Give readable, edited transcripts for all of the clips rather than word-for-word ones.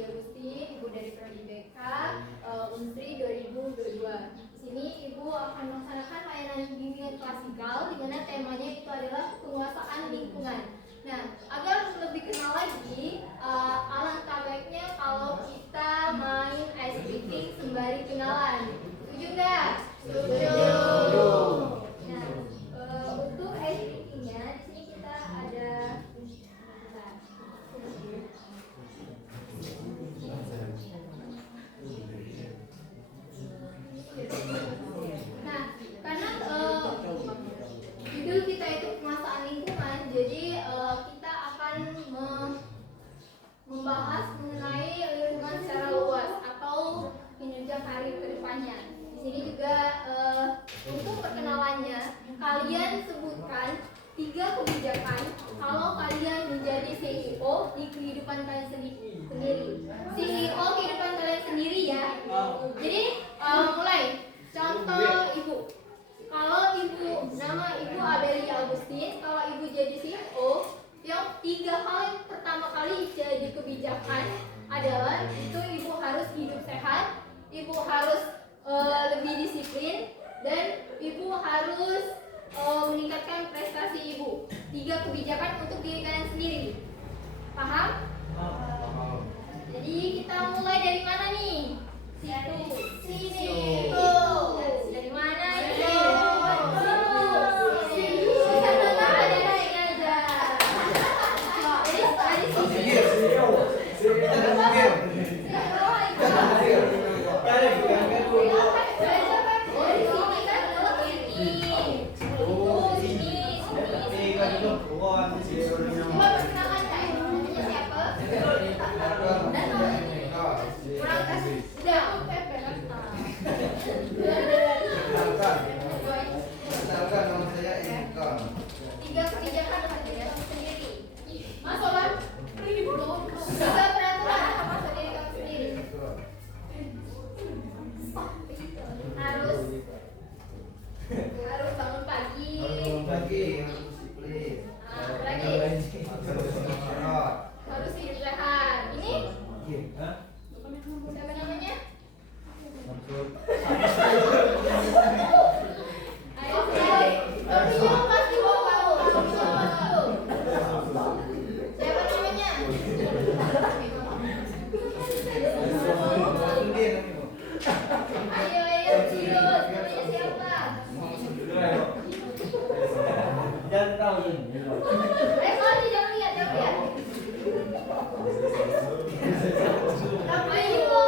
Abeli Agustin, Ibu dari Prodi BK, Unsri 2022. Di sini Ibu akan melaksanakan layanan bimbingan klasikal, di mana temanya itu adalah penguasaan lingkungan. Nah, agar lebih kenal lagi, alangkah baiknya kalau kita main ice skating sembari kenalan. Setuju nggak? Setuju. Nah, untuk ice skatingnya di sini kita ada. Nah, karena judul kita itu penguasaan lingkungan, jadi kita akan membahas mengenai lingkungan secara luas atau kinerja karir kedepannya. Di sini juga untuk perkenalannya, kalian sebutkan 3 kebijakan kalau kalian menjadi CEO di kehidupan kalian sendiri. CEO kehidupan kalian sendiri ya. Jadi mulai. Contoh Ibu. Kalau Ibu, nama Ibu Abeli Agustin, kalau Ibu jadi CEO, yang 3 hal yang pertama kali jadi kebijakan adalah itu Ibu harus hidup sehat, Ibu harus lebih disiplin, dan Ibu harus meningkatkan prestasi Ibu. 3 kebijakan untuk diri kalian sendiri. Paham? Jadi kita mulai dari mana nih? Sini. Dari mana itu? Harus bangun pagi, harus disiplin. Harus hidup sehat. Ini siapa namanya? Ayo, topinya lepas dulu. Siapa namanya? Ayo, Cius. Namanya siapa? Jangan tahu ini. Jangan lihat. Apa itu?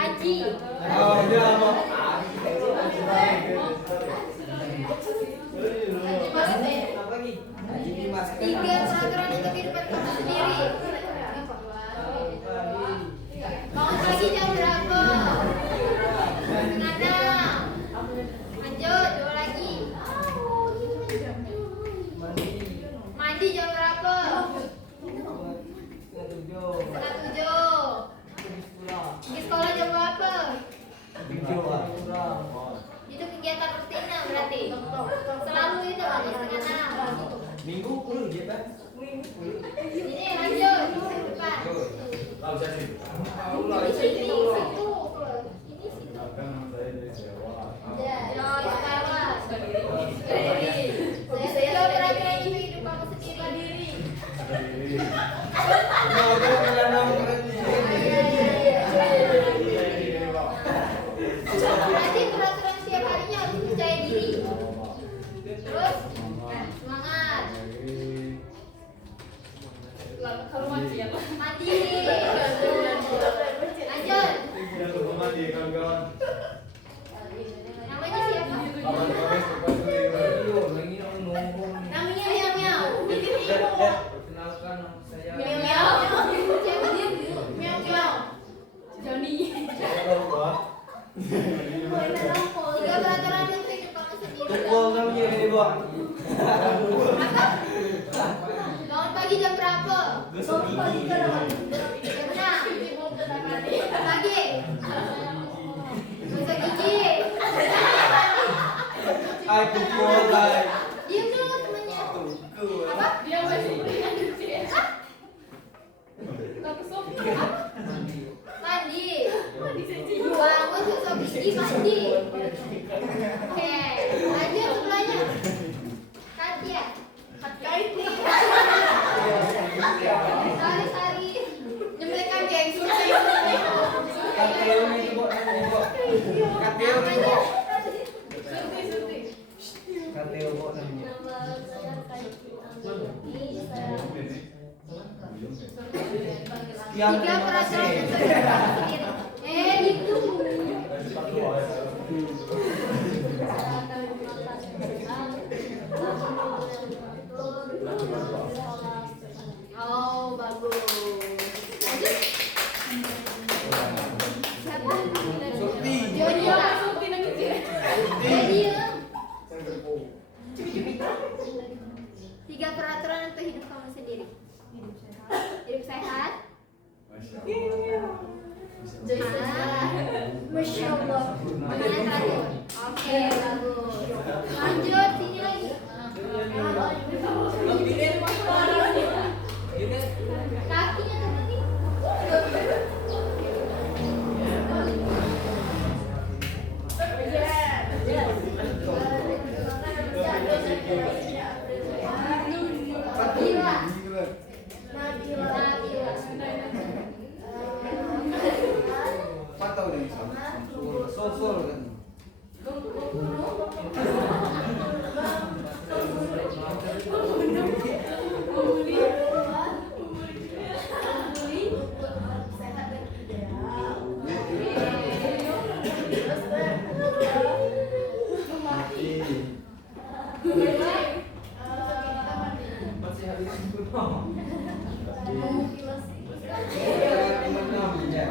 Aji. Oh, dia mau. Tiga peraturan untuk kehidupan kamu sendiri. Bangun pagi jam berapa? Setengah 6. Lanjut, 2 lagi. Mandi jam berapa? Setengah 7. Pergi sekolah jam berapa? Itu kegiatan rutinnya berarti. Selalu itu mandi setengah 6. Minggu puluh dia kan? Ini lanjut ke depan. Ini situ. Ya, sekarang. Saya peraturan itu hidup kamu sendiri. Berarti peraturan setiap harinya harus percaya diri. Terus, semangat. Kalau mandi ya Pak. Mandi. Lanjut. Namanya siapa? Namanya Miao Miao. Miao Miao. Siapa dia? Miao Miao. Joni. Tiga peraturan untuk hidup kamu sendiri. Tukul namanya ini, Bu. Apa? Bangun pagi jam berapa? Gosok gigi. Jam 6. Pagi. Gosok gigi. Ay, tukul, ay. Diam dulu temannya. Tukul. Apa? Dia masih Hah? Mandi. Bangun gosok gigi mandi. Oke. Lanjut sebelahnya. Katia. Kaiti. Sari-sari. Nyembelih kambing. Kateo ini, Bu. Kateo ini, Bu. Kateo, Bu, namanya. Yang Tiga peraturan untuk hidup kamu sendiri. Itu. Oh, bagus. Lanjut. Siapa? Surti. Jodia. Surti nang kecil. Jodia. Tiga peraturan untuk hidup kamu sendiri. Hidup sehat. Masya Allah. Makanan terakhir. Oke, bagus. Lanjut, sini lagi. Kakinya terbagi. Nabila. Nabila. Patau nih, sol kan. Masih habis itu dong. Teman-teman ya.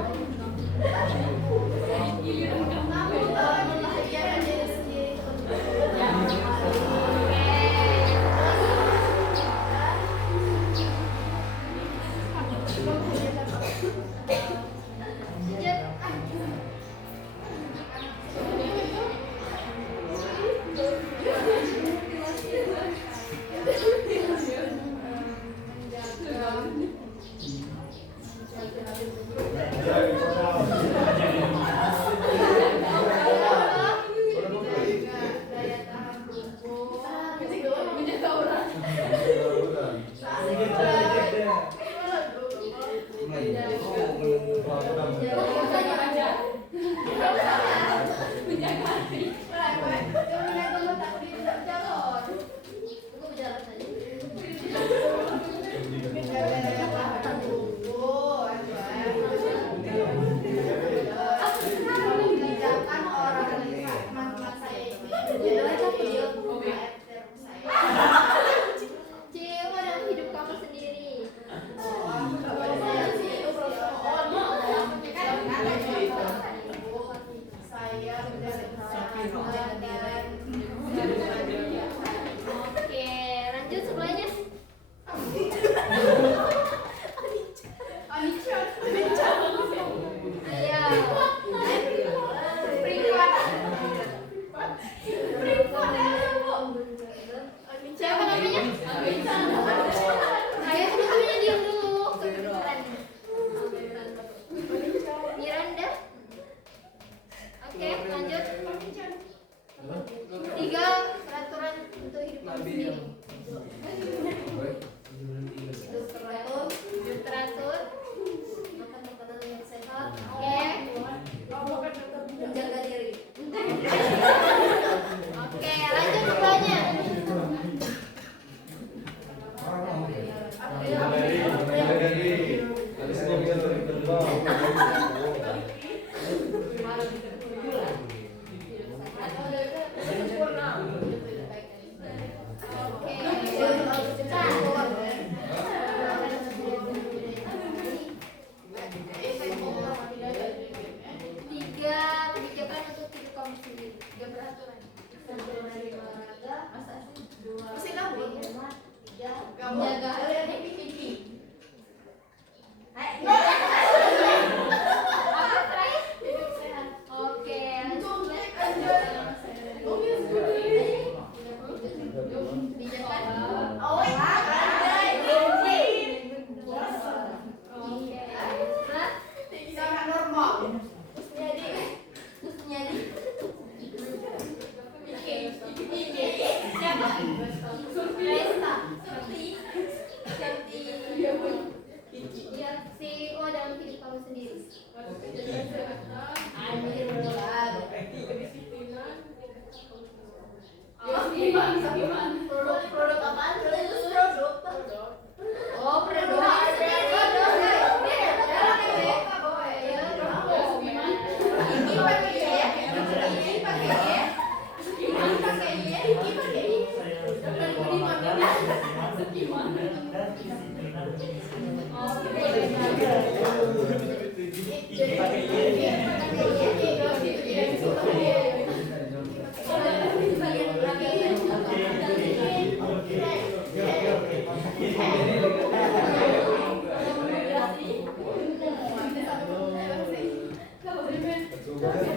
Oke,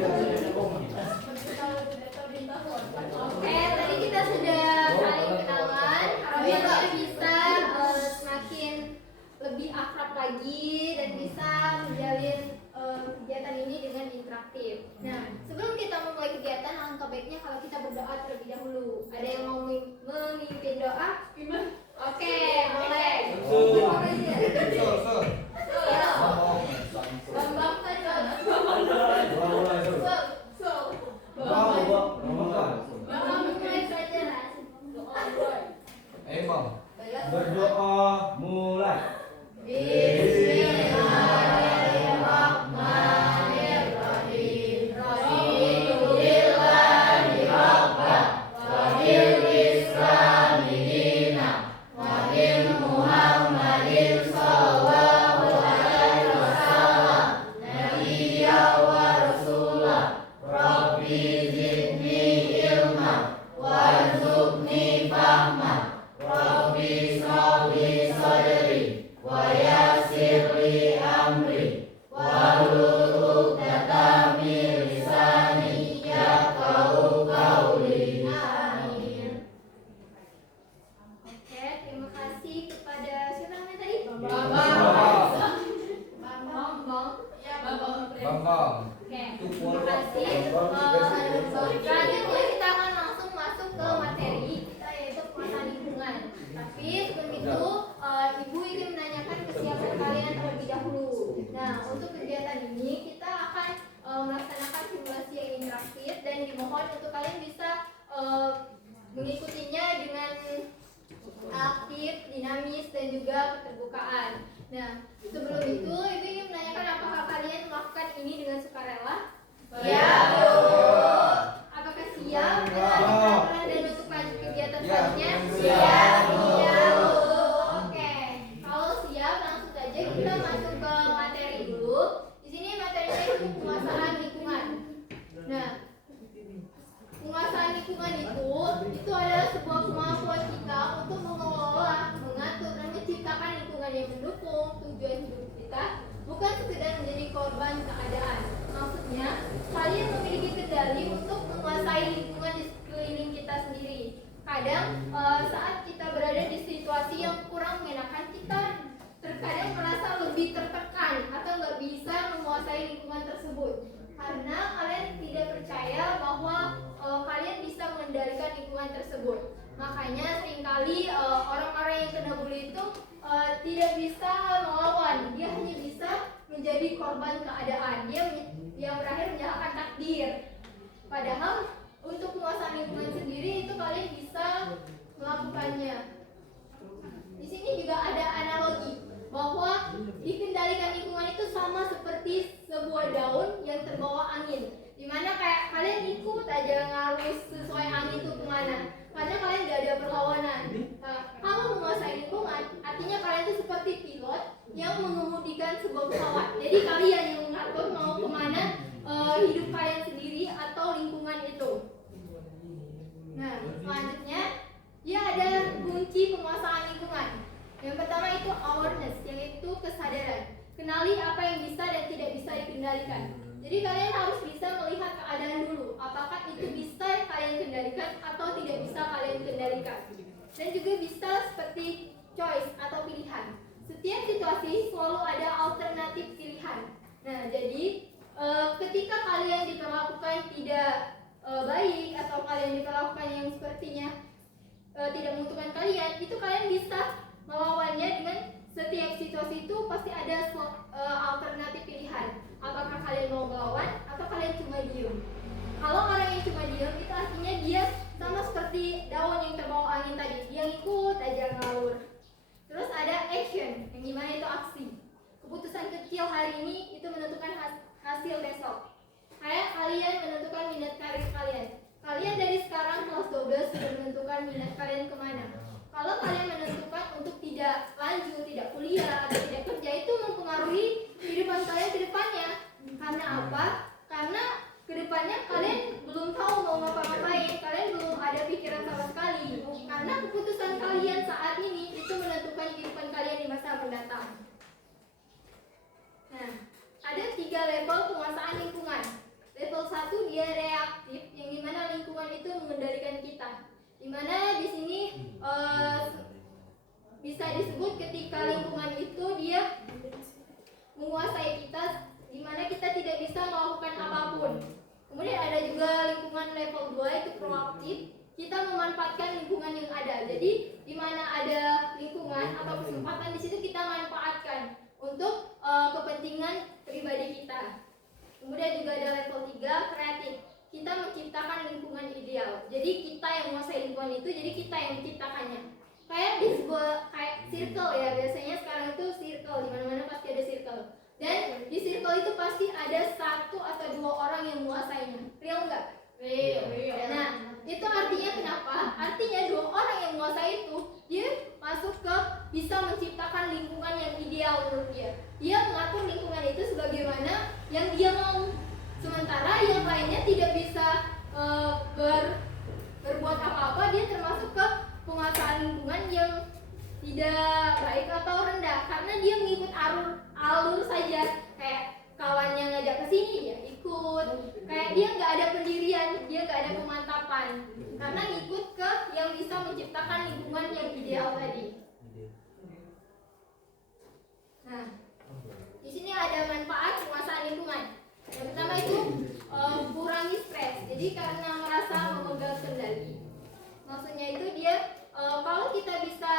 tadi kita sudah saling kenalan. Harapannya bisa semakin lebih akrab lagi dan bisa menjalin kegiatan ini dengan interaktif. Nah, sebelum kita memulai kegiatan, alangkah baiknya kalau kita berdoa terlebih dahulu. Ada yang mau memimpin doa? Oke, boleh. Bambang saja. Bambang mulai saja. Berdoa mulai. Bismillahirrahmanirrahim. Raditubillahi rabban wa bil islami dinan wa bil Muhammadin sallallahu alaihi wasallam nabiyyan wa rasulah. Rabbi zidni ilman warzuqni fahman. Rabbi shrahli sadri wa yassir li amri wahlul 'uqdatam min lisani yafqahu qawli. Amin. Oke, terima kasih kepada siapa namanya tadi? Bambang. Oke, terima kasih. Selanjutnya kita akan langsung masuk ke materi kita, yaitu penguasaan lingkungan. Tapi sebelum itu, Ibu ingin menanyakan kesiapan kalian terlebih dahulu. Nah, untuk kegiatan ini kita akan melaksanakan simulasi yang interaktif dan dimohon untuk kalian bisa mengikutinya dengan aktif, dinamis, dan juga keterbukaan. Nah, sebelum itu, Ibu ingin menanyakan apakah kalian melakukan ini dengan sukarela? Ya, Bu. Apakah siap dengan peraturan dan untuk lanjut kegiatan selanjutnya? Siap, Bu. Oke, kalau siap langsung saja kita masuk ke materi dulu. Di sini materinya itu penguasaan lingkungan. Nah, penguasaan lingkungan itu adalah sebuah kemampuan kita untuk mengelola, mengatur, dan menciptakan lingkungan yang mendukung tujuan hidup kita, bukan sekedar menjadi korban keadaan. Maksudnya, kalian memiliki kendali untuk menguasai lingkungan di sekeliling kita sendiri. Kadang saat kita berada di situasi yang kurang mengenakan, kita terkadang merasa lebih tertekan atau nggak bisa menguasai lingkungan tersebut karena kalian tidak percaya bahwa kalian bisa mengendalikan lingkungan tersebut. Makanya seringkali orang-orang yang kena bully itu tidak bisa melawan, dia hanya bisa menjadi korban keadaan, dia yang berakhir menyalahkan takdir. Padahal untuk penguasaan lingkungan sendiri itu kalian bisa melakukannya. Di sini juga ada analogi bahwa dikendalikan lingkungan itu sama seperti sebuah daun yang terbawa angin, dimana kayak kalian ikut aja ngarus sesuai angin itu kemana, karena kalian gak ada perlawanan. Kalau menguasai lingkungan, artinya kalian itu seperti pilot yang mengemudikan sebuah pesawat. Jadi kalian yang mengatur mau kemana hidup kalian sendiri atau lingkungan itu. Nah, selanjutnya dia ada kunci penguasaan lingkungan. Yang pertama itu awareness, yaitu kesadaran. Kenali apa yang bisa dan tidak bisa dikendalikan. Jadi kalian harus bisa melihat keadaan dulu, apakah itu bisa kalian kendalikan atau tidak bisa kalian kendalikan. Dan juga bisa seperti choice atau pilihan. Setiap situasi selalu ada alternatif pilihan. Nah, jadi ketika kalian diperlakukan tidak baik atau kalian diperlakukan yang sepertinya tidak menguntungkan kalian, itu kalian bisa melawannya dengan setiap situasi itu pasti ada alternatif pilihan. Apakah kalian mau melawan atau kalian cuma diem? Kalau orang yang cuma diem itu artinya dia sama seperti daun yang terbawa angin tadi, dia ngikut aja ngalur. Terus ada action, yang gimana itu aksi. Keputusan kecil hari ini itu menentukan hasil besok. Kayak kalian menentukan minat karir kalian. Kalian dari sekarang kelas 12 sudah menentukan minat kalian kemana. Kalau kalian menentukan untuk tidak lanjut, tidak kuliah, atau tidak kerja, itu mempengaruhi kehidupan kalian ke depannya. Karena apa? Karena ke depannya kalian belum tahu mau ngapa-ngapain, kalian belum ada pikiran sama sekali. Karena keputusan kalian saat ini itu menentukan kehidupan kalian di masa mendatang. Nah, ada 3 level penguasaan lingkungan. satu dia reaktif, yang dimana lingkungan itu mengendalikan kita. Dimana di sini bisa disebut ketika lingkungan itu dia menguasai kita, dimana kita tidak bisa melakukan apapun. Kemudian ada juga lingkungan level 2 itu proaktif, kita memanfaatkan lingkungan yang ada. Jadi di mana ada lingkungan atau kesempatan, di situ kita manfaatkan untuk kepentingan pribadi kita. Kemudian juga ada level 3 kreatif, kita menciptakan lingkungan ideal. Jadi kita yang menguasai lingkungan itu, jadi kita yang menciptakannya. Kayak di sebuah kayak circle ya, biasanya sekarang itu circle, di mana-mana pasti ada circle. Dan di circle itu pasti ada 1 atau 2 orang yang menguasainya. Real enggak? Real. Nah, itu artinya kenapa? Artinya 2 orang yang menguasai itu, dia masuk ke bisa menciptakan lingkungan yang ideal menurut dia. Dia mengatur lingkungan itu sebagaimana yang dia mau. Sementara yang lainnya tidak bisa berbuat apa-apa, dia termasuk ke penguasaan lingkungan yang tidak baik atau rendah, karena dia mengikut alur saja. Kayak kawannya ngajak ke sini dia ikut, kayak dia nggak ada pendirian, dia nggak ada pemantapan, karena ngikut ke yang bisa menciptakan lingkungan yang ideal tadi. Nah, di sini ada manfaat penguasaan lingkungan. Yang pertama itu kurangi stres. Jadi karena merasa memegang kendali, maksudnya itu dia kalau kita bisa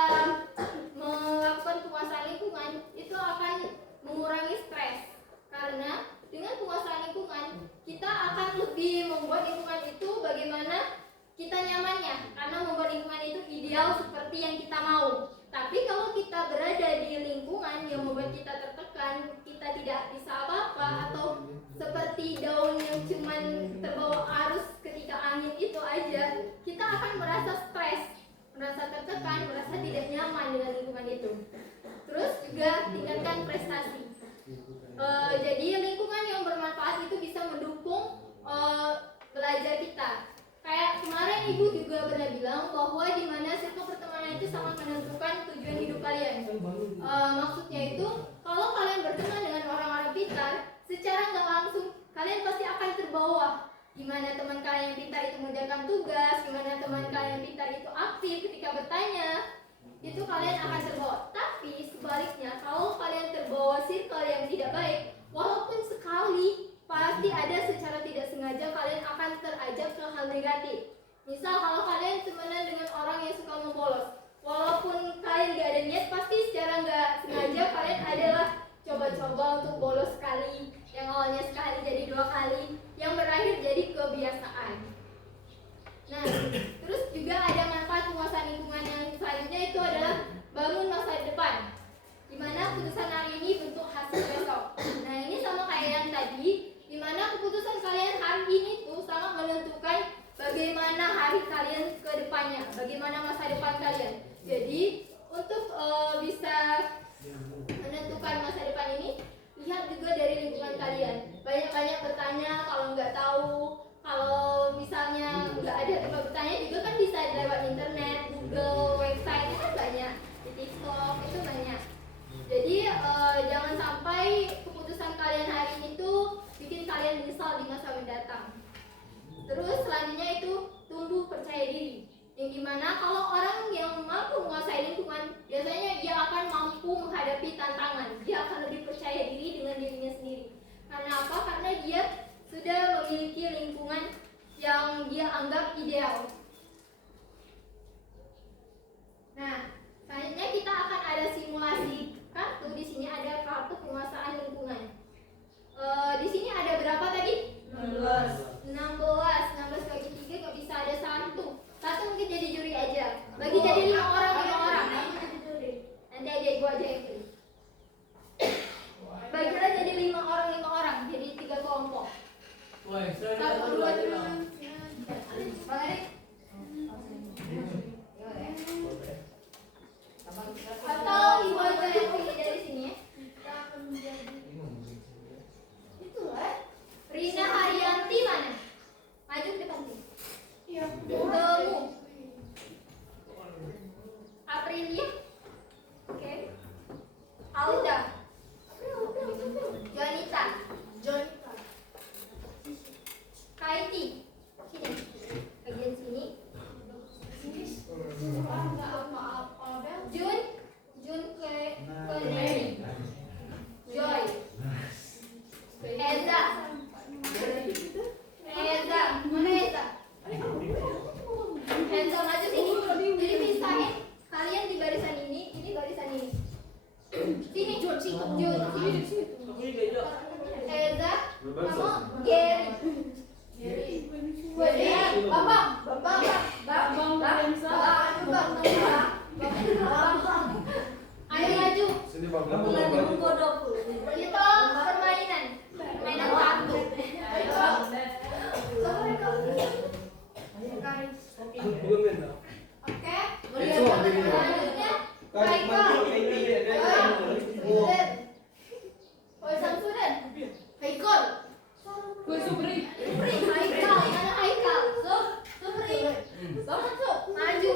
melakukan penguasaan lingkungan, itu akan mengurangi stres. Karena dengan penguasaan lingkungan, kita akan lebih membuat lingkungan itu bagaimana kita nyamannya, karena membuat lingkungan itu ideal seperti yang kita mau. Tapi kalau kita berada di lingkungan yang membuat kita tertekan, kita tidak bisa apa-apa, atau seperti daun yang cuman terbawa arus ketika angin itu aja, kita akan merasa stres, merasa tertekan, merasa tidak nyaman dengan lingkungan itu. Terus juga tingkatkan prestasi. Jadi lingkungan yang bermanfaat itu bisa mendukung belajar kita. Kayak kemarin ibu juga pernah bilang bahwa di mana circle pertemanan itu sangat menentukan tujuan hidup kalian. Maksudnya itu kalau kalian berteman dengan orang-orang pintar, secara nggak langsung kalian pasti akan terbawa. Gimana teman kalian yang pintar itu mengerjakan tugas, gimana teman kalian yang pintar itu aktif ketika bertanya, itu kalian akan terbawa. Tapi sebaliknya, kalau kalian terbawa circle yang tidak baik, walaupun sekali, pasti ada secara tidak sengaja kalian akan terajak ke hal negatif. Misal kalau kalian temenan dengan orang yang suka membolos, walaupun kalian gak ada niat, pasti secara nggak sengaja kalian adalah coba-coba untuk bolos sekali, yang awalnya sekali jadi 2 kali, yang berakhir jadi kebiasaan. Nah, terus juga ada manfaat penguasaan lingkungan yang selanjutnya, itu adalah bangun masa depan, dimana keputusan hari ini bentuk hasil besok. Nah, ini sama kayak yang tadi, dimana keputusan kalian hari ini tuh sangat menentukan bagaimana hari kalian ke depannya, bagaimana masa depan kalian. Jadi untuk bisa menentukan masa depan ini, lihat juga dari lingkungan kalian. Banyak-banyak bertanya, kalau nggak tahu, kalau misalnya nggak ada tempat bertanya juga kan bisa lewat internet, Google, website itu kan banyak, di TikTok itu banyak. Jadi jangan sampai keputusan kalian hari ini tuh bikin kalian menyesal di masa mendatang. Terus selanjutnya itu tumbuh percaya diri, yang dimana kalau orang yang mampu menguasai lingkungan, biasanya dia akan mampu menghadapi tantangan, dia akan lebih percaya diri dengan dirinya sendiri. Karena apa? Karena dia sudah memiliki lingkungan yang dia anggap ideal. Nah, selanjutnya kita akan ada simulasi kartu. Di sini ada kartu penguasaan lingkungan. Di sini ada berapa tadi? 16 bagi 3 nggak bisa ada satu mungkin jadi juri aja. Bagi jadi 5 orang. Nanti aja ibu aja yang pilih. Bagilah jadi 5 orang, jadi 3 kelompok. 1, 2, 3. Bang Erik. Atau ibu aja yang pilih dari sini ya. Itulah. Rina Haryanti mana? Maju ke depan sini. Iya. Temu. Aprilia. Oke. Alda. Jonita. Eza. Eza, mana Eza? Eza maju sini. Jadi pisahin. Kalian di barisan ini barisan ini. Sini, Jod. Eza, kamu Gary. Bambang. Ayo maju. Sini Bang. Itu permainan kartu. Oke. Selanjutnya Haikal. Oi Samsudin. Haikal. Gue Supri. Haikal, mana Haikal? Supri. Masuk. Maju.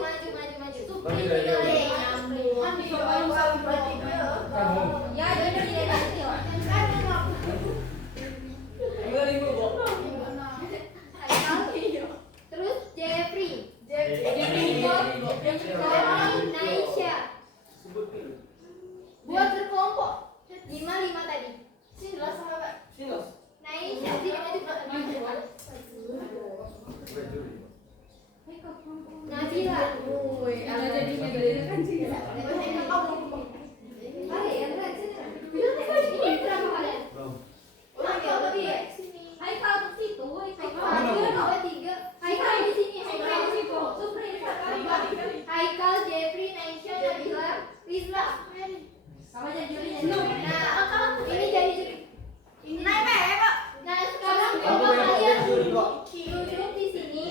Supri. Ya, jadi dia kecil. Terus Jeffrey. Naisha. Buat berkelompok. 5 tadi. Naisha, sini maju. Nabila. Ada jadi negara kan sih. Ini berapa kalian? Haikal ke situ. Haikal di sini. Supri. Haikal, Jeffrey, Naisha, Nabila, Rizla. Sama jadi juri. Nah, ini jadi juri. Nah, sekarang coba kalian duduk di sini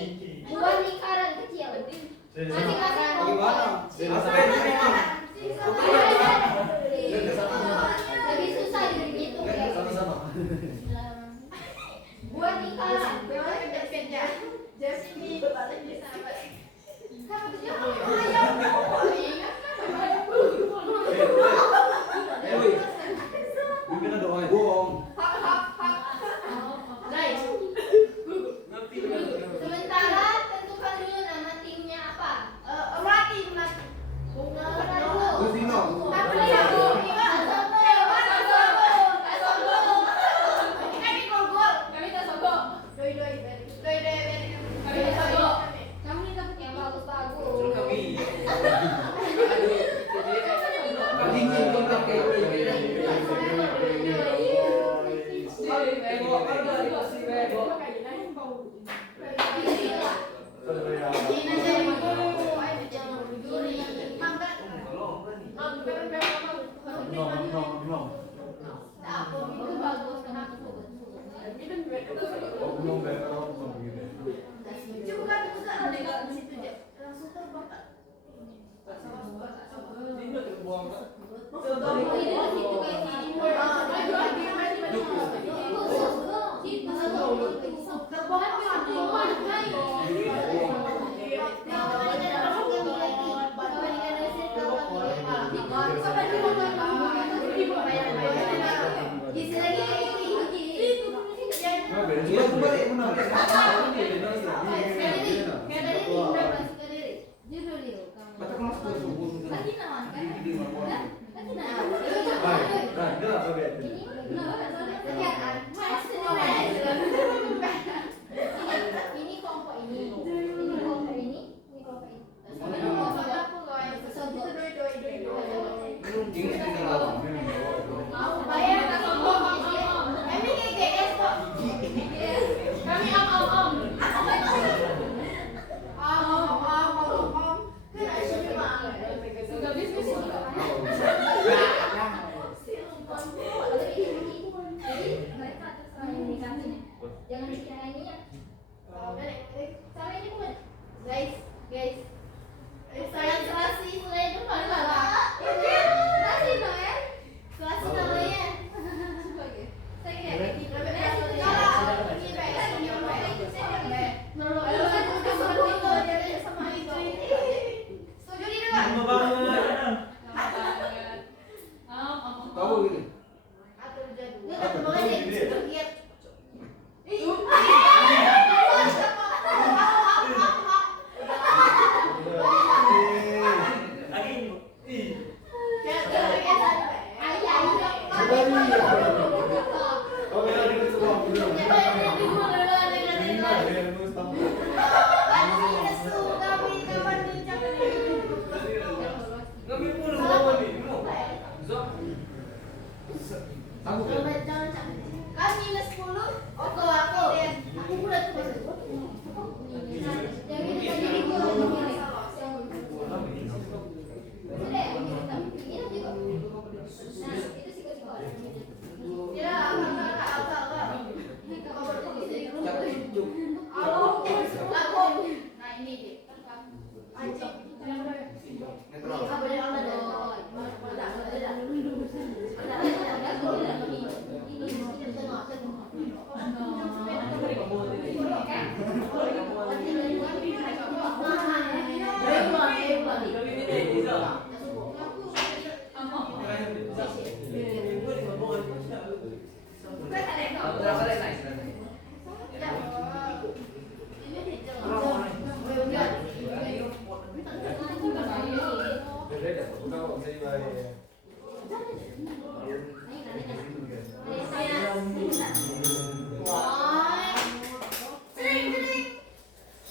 buat lingkaran kecil. Masing-masing kelompok. Lebih susah jadi gitu ya. Buat lingkaran. Gimana doa bohong? Sementara tentukan dulu nama timnya apa. Kusino. Kami tak sogok. Kamu ini dapat yang bagus-bagus. Suruh kami. Dingin kontrak Dia kembali menang. Baca kelas tuh subuh. Ini kelompok ini kelompok ini. Kami om. Sudah bisnis juga. Jangan dikira ini ya. Sama ini bukan. Guys. Saya serasi mulai depan lah. Serasi dong ya. Serasi namanya. Saya kira Tahu gitu. Netral.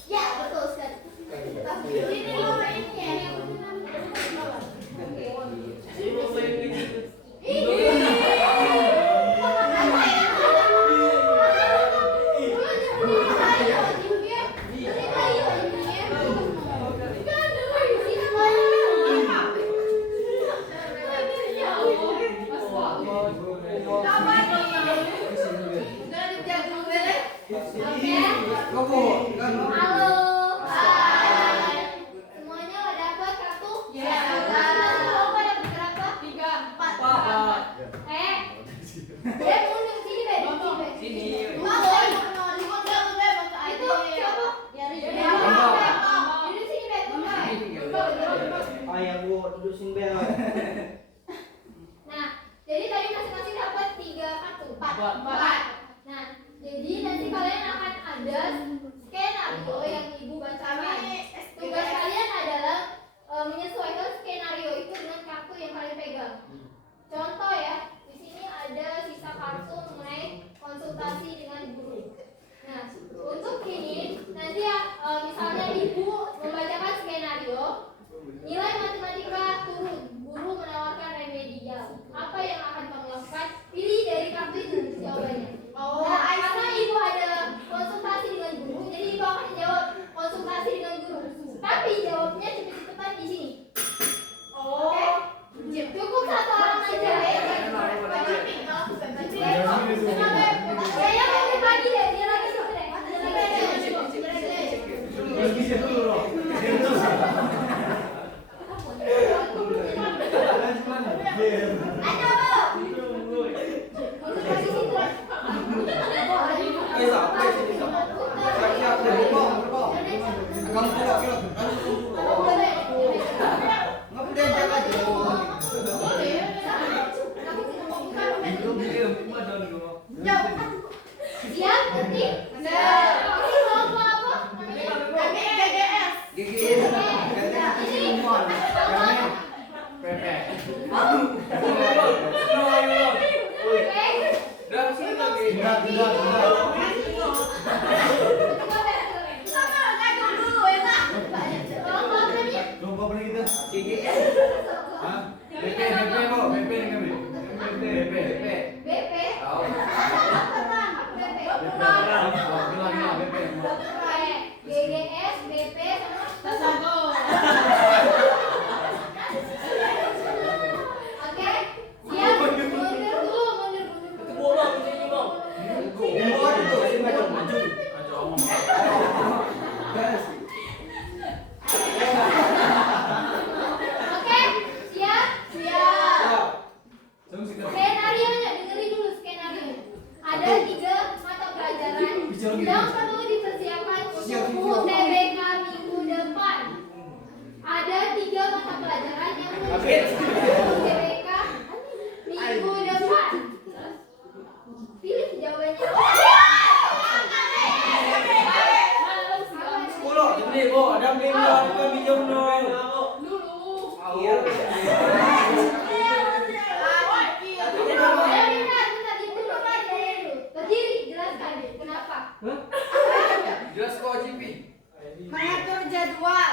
Ya, betul sekali. Ini lo ini ya. Kamu, Halo, hai. Semuanya udah dapat kartu? Ya. Kamu dapat berapa? 3, 4. Dia mundur sini, Be. Sini. Itu siapa? Duduk sini, Be. Ayah bu duduk sini bel. Nah, jadi tadi masing-masing dapat 3 kartu. 4. Nah, jadi nanti kalian akan ada skenario yang ibu bacakan. Tugas kalian adalah menyesuaikan skenario itu dengan kartu yang kalian pegang. Contoh ya, di sini ada sisa kartu mengenai konsultasi dengan guru. Nah, untuk ini nanti ya, misalnya ibu membacakan skenario, nilai matematika turun, guru menawarkan remedial. Apa yang akan kamu lakukan? Pilih dari kartu itu jawabannya. Nah, karena ibu ada konsultasi dengan guru, jadi ibu akan jawab konsultasi dengan guru. Tapi jawabnya cepet-cepetan di sini. Oke? Cukup satu orang aja ya. Saya mau pagi deh, dia lagi siapa deh? Kamu tidak kira, kamu diajak aja. Siap, ngerti? Ini kelompok apa? Gigi, ganti semua. Lomba apa kita? Gigi. Hah? BP kok, BP dengan BP. BP. Tahu. BP. Bilang BP. GGS, BP sama Oke, siap. Mundur dulu, mundur. Gua itu sih maju. Oke, siap. Skenario-nya, dengerin dulu skenario. Ada 3 mata pelajaran yang perlu dipersiapkan untuk UTBK minggu depan. Ada 3 mata pelajaran yang perlu dipersiapkan untuk UTBK minggu depan. Pilih jawabannya. Ada beli apa minjem dong. Dulu. Bentar, ibu berdiri, jelaskan kenapa. Jelas kok GP. Mengatur jadwal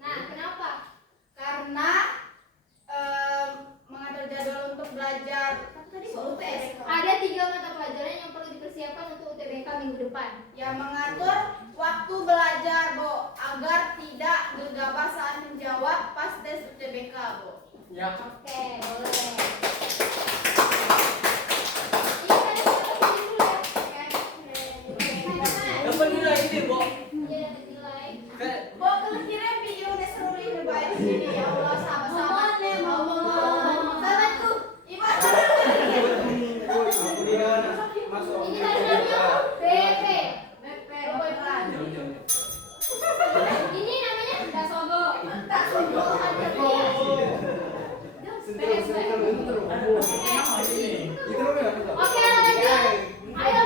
Nah, kenapa? karena mengatur jadwal untuk belajar UTS Ada 3 mata pelajaran yang perlu dipersiapkan untuk UTBK minggu depan. yang mengatur waktu belajar, Bo, agar tidak gegabah saat menjawab pas tes UTBK, Bo. Ya. Oke, boleh. Ini kan kita dulu ya. Dapat nilai ini, Bu. Iya, dapat nilai. Bo, kira-kira video udah seru ini, Bo, di sini ya Allah. namanya BP. BP baperan. Ini namanya dasogo. Dasogo ada Itu lo ya, betul. Oke, lanjut. Ayo.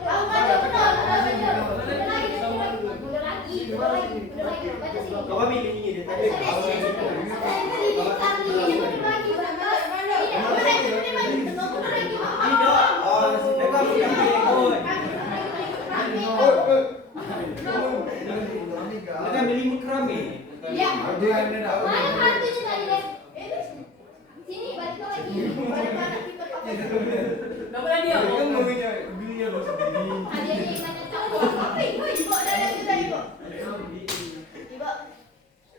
Tahu aja benar, benar. Udah lagi. Baca sini. Kau milih ini deh tadi. Mereka milih mukrami. Ya. Ada yang ini dah. Mana kartunya tadi, Dek? Sini, balik lagi. Enggak boleh dia. Kan maunya beli ya lo sendiri. Hadiahnya yang mana cowok? Ibu ada yang kita ibu. Ibu.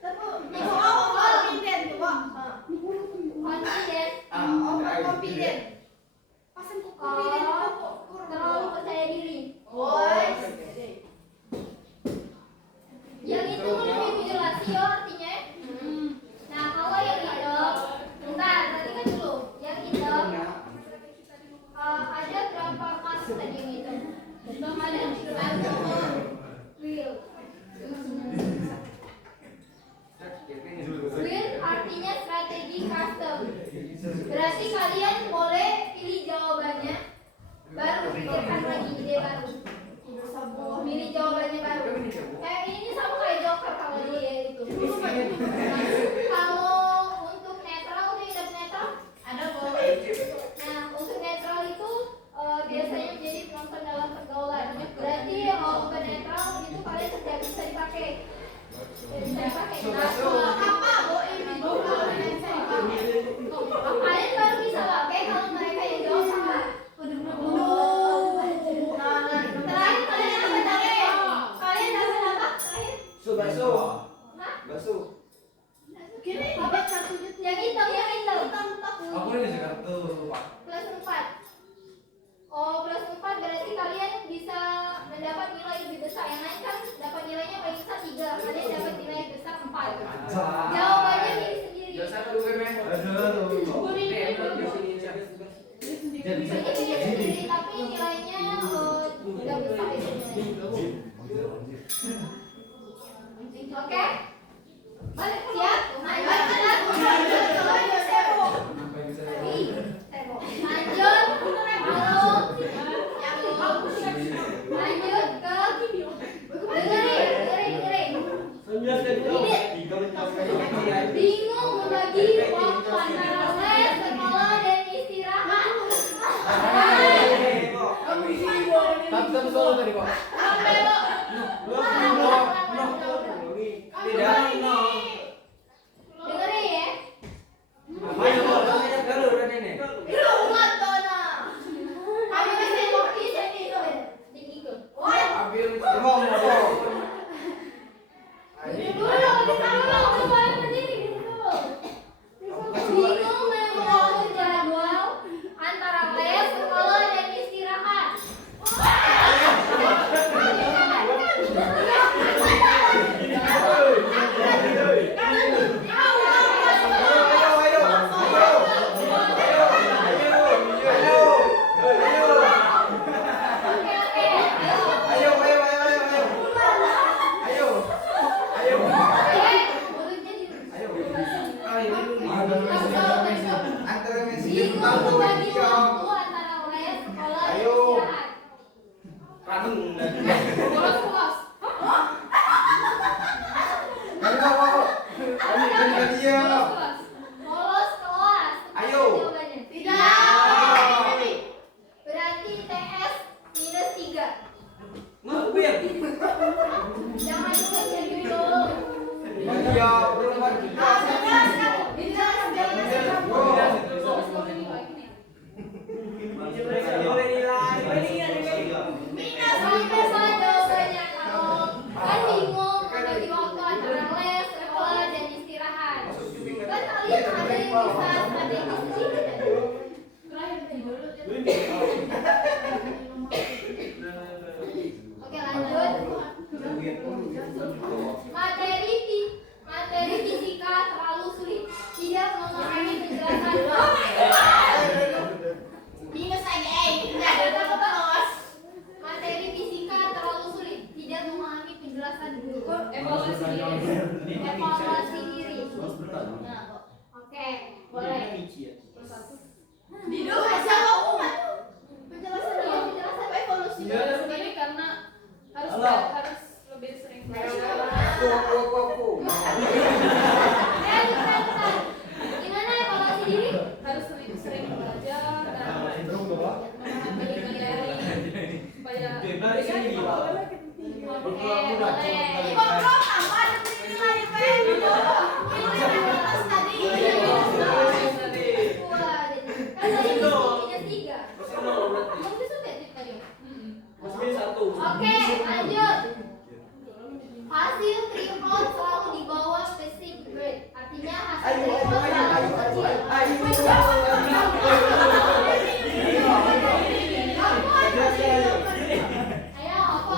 Tapi ibu awal confident ibu. Confident. Confident. Pasan kok confident kok. Terlalu percaya diri. Woi. Yang itu lebih jelas yo artinya. Nah, kalau yang hitam, bentar, perhatikan dulu. Yang hitam ada berapa kasus tadi yang hitam? Ada 1 wheel. Wheel artinya strategi custom. Berarti kalian boleh pilih jawabannya. Baru pikirkan lagi ide baru. Pilih jawabannya baru. Ini sama kayak Joker kalau dia itu. Kalau untuk netral, udah hidup netral? Ada kok. Nah, untuk netral itu biasanya menjadi penonton dalam pergaulan. Berarti open netral itu kalian tidak bisa dipakai. Tidak bisa dipakai. Apa bu ini? Kalian baru bisa pakai kalau mereka yang jawab salah. Terakhir kalian apa tadi? Kalian dapat apa? Terakhir? Bakso. Hah? Bakso. Gini dapat satunya tuh. Yang hitam, yang hitam. Aku ini kartu Pak. Plus 4. Oh, plus 4 berarti kalian bisa mendapat nilai lebih besar. Yang lain kan dapat nilainya paling besar 3. Kalian dapat nilai besar 4. Jawabannya milih sendiri. Jauh satu dulu kan. Aduh. Ini pilih sendiri tapi nilainya tidak besar itu nilainya. Oke? Balik siap? Lanjut. Lanjut ke dengerin. Bingung membagi waktu antara les, sekolah, dan istirahat. Satu solo tadi Pak. Dengerin ya. Rumah Dona. Kami bisa bukti sendiri. Tinggi ke. Dulu kita dulu balik berdiri dulu. Bingung mengatur jadwal antara les, sekolah, dan istirahat. Bingung membagi waktu antara les, sekolah, dan istirahat. Puas. Bolos kelas. Ayo. Jawabannya. Tidak. Berarti TS minus 3. Jangan juga jadi dulu. Sampai saja jawabannya. Juara sendiri karena harus Halo. harus lebih sering Aku. Bukan. Gimana ya kalau sendiri? harus sering belajar dan Sindrom doang. memahami materi supaya Benar sini. Oke, boleh. Ibu bro, apa ada penilaian di PM? Ini atas tadi. Wah, kan tadi punya 3. Kamu bisa nggak tip tadi? Masih satu. Oke, lanjut. Hasil triple selalu di bawah basic grade. Artinya hasil triple selalu kecil. Ayo, apa?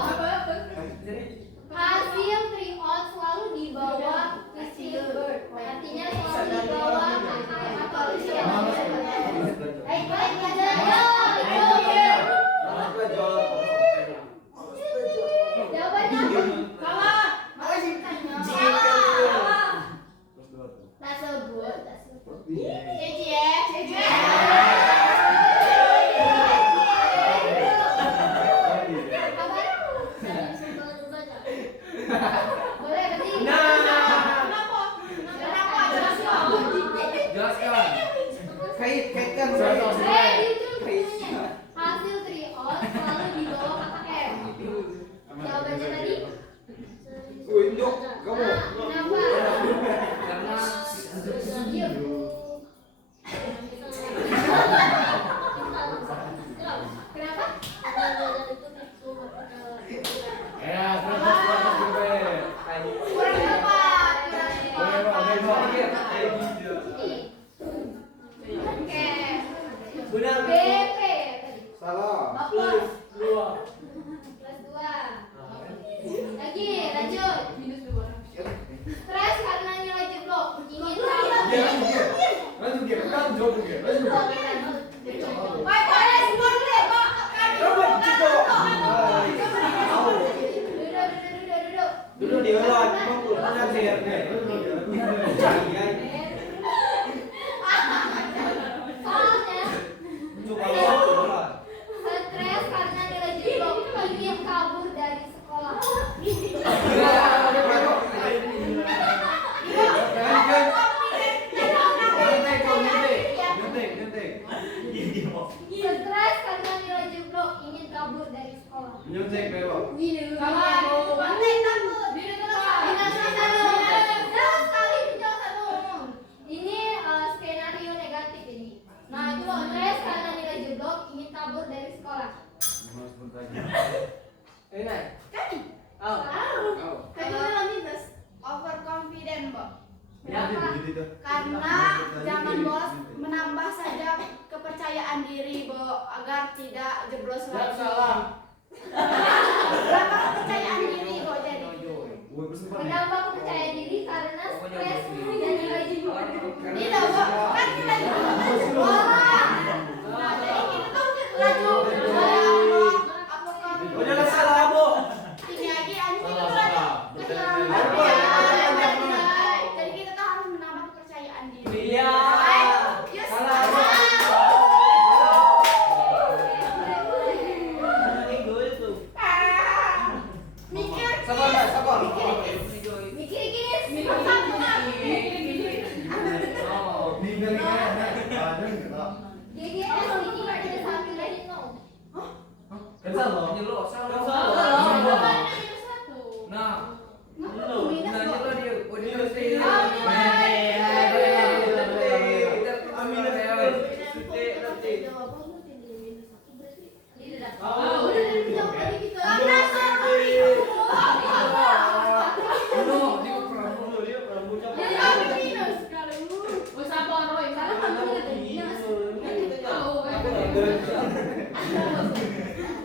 Hasil triple selalu di bawah basic grade. Artinya selalu di bawah apa usia? Baik, belajar. Jawabannya salah. Tak sebut, tak sebut. Cici ya, cici. Boleh berarti. Kenapa? Jelaskan. Jelaskan. Kaitkan Di ujung semuanya. Hasil triol selalu di bawah kata M. Jawabannya tadi? Unjuk kamu. Kenapa? Karena Diam. Kenapa? ya terus Bebe. Kurang tepat. Boleh, Pak, boleh, Pak. Oke. Benar. BP tadi. Salah. Plus. Dua. Plus 2. Lagi, lanjut. Stres karena nilai jeblok. Ingin tahu. Lanjut dia, kan jawab dia. Lanjut. Baik, boleh semua dulu ya, Pak. Duduk. Dulu di ulang. Benar biar. Soalnya Coba lo. stres karena nilai jeblok ingin kabur dari sekolah. Stres karena nilai jeblok ingin kabur dari sekolah. Nyontek Bebo. Ini Skenario negatif ini. Nah, itu loh, stres karena nilai jeblok ingin kabur dari sekolah. Enak. Overconfident, Mbak. Kenapa? Karena jangan bos menambah saja kepercayaan diri, Bo, agar tidak jeblos lagi. Berapa kepercayaan diri, Bo, jadi? Menambah kepercayaan diri karena stres dan nilai jeblok. Tidak, Bo. Kan kita orang. Nah, jadi kita tuh laju. Udah salah, Bu. Ini lagi anjing itu lagi. Jadi kita tuh harus menambah kepercayaan diri. Iya. Yes. Salah. Mikir. Sabar. Mikir gini. GGS ini ada sambil lagi no. Nah,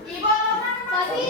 Ibu, Tapi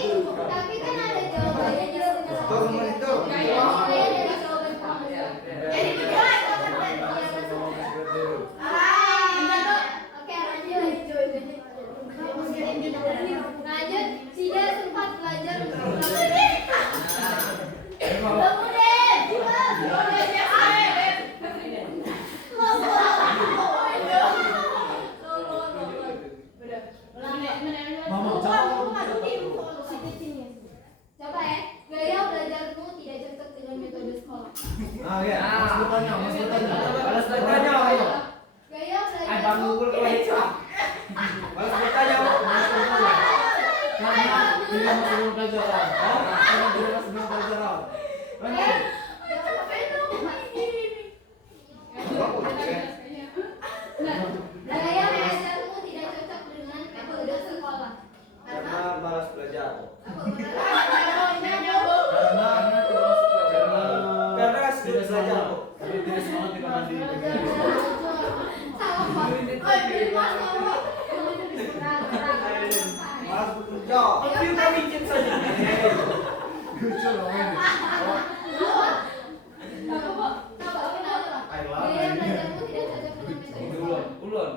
diri masuk pelajaran. Sadar diri masuk pelajaran. Lanjut. Gaya mengajarmu tidak cocok dengan metode sekolah. Karena malas belajar. Karena sudah belajar. Tapi tidak semangat tidak mandi. Malas bekerja. Tapi udah bikin saja. Lucu loh ini. Gaya belajarmu tidak cocok dengan metode sekolah. Ulun.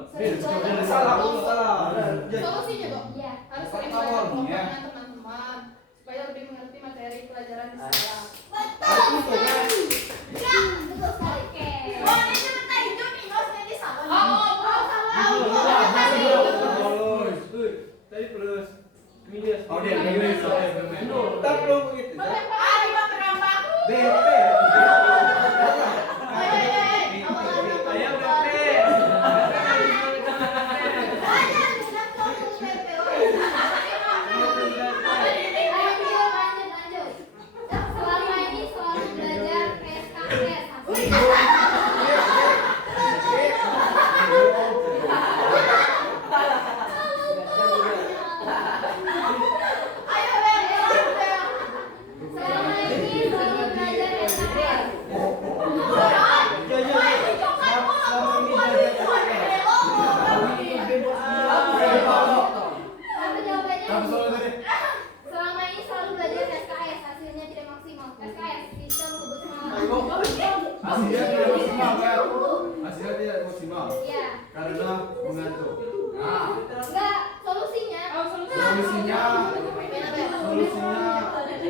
Salah. Salah. Solusinya, Bo, Iya. harus sering belajar kelompok dengan teman-teman supaya lebih mengerti materi pelajaran di sekolah. Betul sekali. Oke. Tadi plus minus. Oh dia Inggris. Tak belum begitu. BP. Ayam BP. Lanjut. Selama ini selalu belajar SKS. Selama ini selalu belajar SKS. Apa jawabannya? Kamu selalu tadi. Selama ini selalu belajar SKS, hasilnya tidak maksimal. SKS, sistem kebut semalam. Hasilnya tidak maksimal kan? Hasilnya tidak maksimal Iya. karena mengantuk. Nah, Enggak, solusinya. solusinya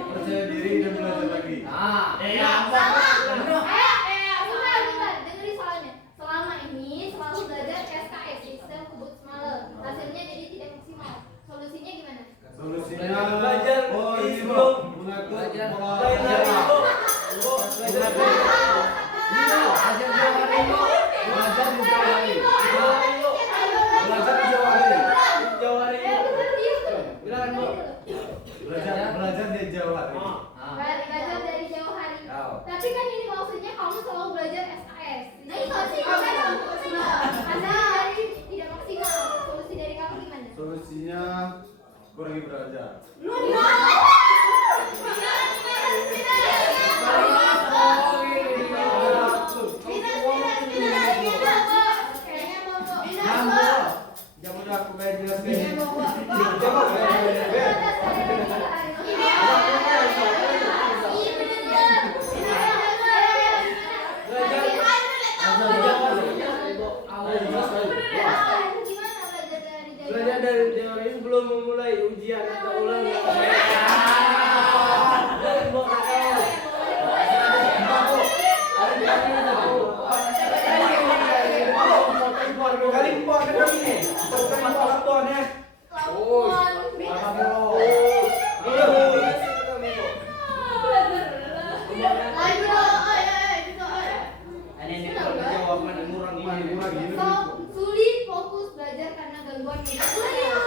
percaya diri dan belajar lagi. Bukan, dengerin soalnya. Selama ini selalu belajar SKS, sistem kebut semalam. Hasilnya jadi tidak maksimal. Solusinya gimana? Solusinya Belajar oh ini sebelum bro, mengatur belajar. pola Belajar belajar. Bu. Bu, belajar Bu. Belajar di jauh hari. Belajar di jauh hari. Belajar di jauh hari. Jauh hari Bu. Bener dia tuh. Bilang Bu. Belajar di jauh hari. Belajar dari jauh hari. Tahu. Tapi kan ini maksudnya kamu selalu belajar SKS. Nah itu sih Anda dari tidak maksimal. Solusi dari kamu gimana? Solusinya kurangi belajar. Jam udah aku bayar jelas belajar dari jauh ini sebelum memulai ujian atau ulang. Kali buat ke kami ni. Bukan lapor ni. Sulit fokus belajar karena gangguan media sosial.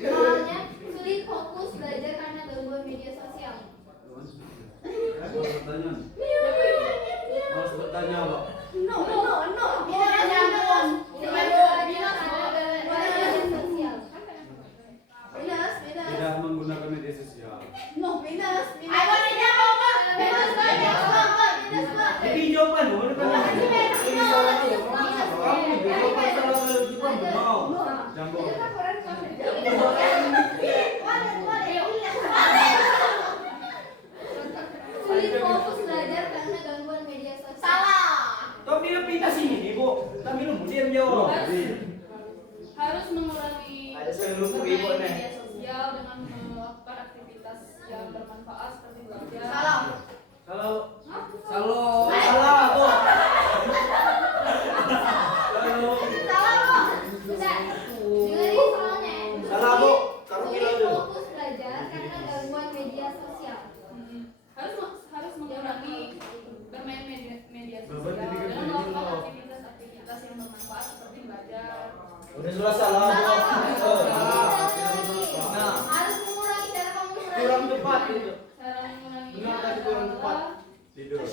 Soalnya sulit fokus belajar karena gangguan media sosial. Harus bertanya, Pak. Tidak menggunakan media sosial. Jadi jawaban bu, Jambon. Sulit fokus belajar karena gangguan media sosial. Tapi dia pindah sini nih bu, tapi lu diam jawab. Harus mengurangi Ada seluruh bermain ibu nih. media sosial dengan melakukan aktivitas yang bermanfaat seperti belajar. Kalau Hah? salah bu. Kalau Bentar. Udah jelas salah. Nah, Harus mengurangi cara kamu kurang tepat itu. Cara mengurangi Benar tadi kurang tepat. Tidur.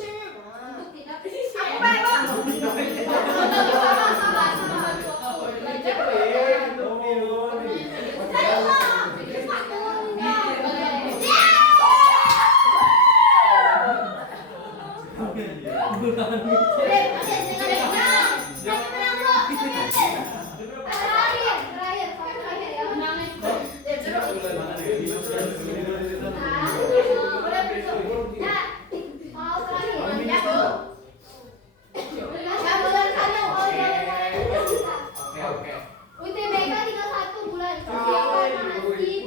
untuk tidak Aku balik, Bang. Terakhir, satu terakhir ya. Oke, oke. UTBK tinggal 1 bulan. Persiapan mahasiswa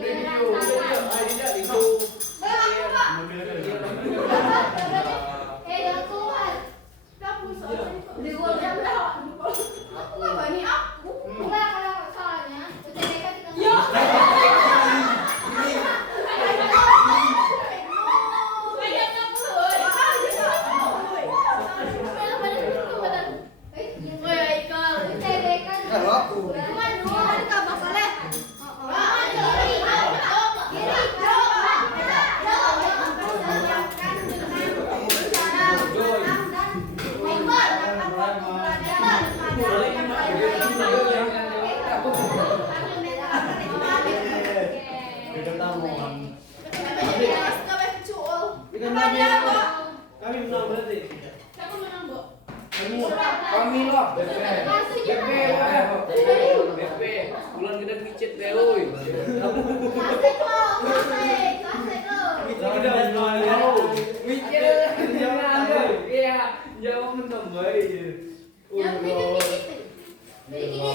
berantakan. Jangan keluar. Udah gua udah berapa? Aku nggak bani aku. Enggak, kalau soalnya UTBK tinggal 1 Kami menang berarti. Siapa menang, Bu? Kami lah. BP. Bulan kita ngicit deh, woi. Kita menang. Mikir jangan ada. Iya, jawab menang baik. Yang mikir-mikir. Jadi gini,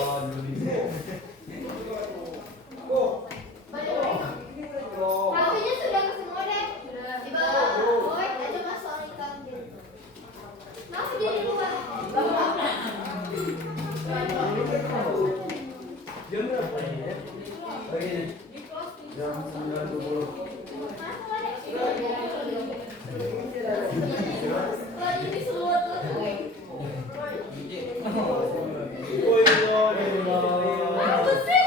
waktunya sudah ke semua deh. Coba, Boy, aja mas soal ikan gitu. Kenapa jadi lupa? Jam berapa ini? Jam 9.20. Kalau jadi seluruh tuh. Apa sih?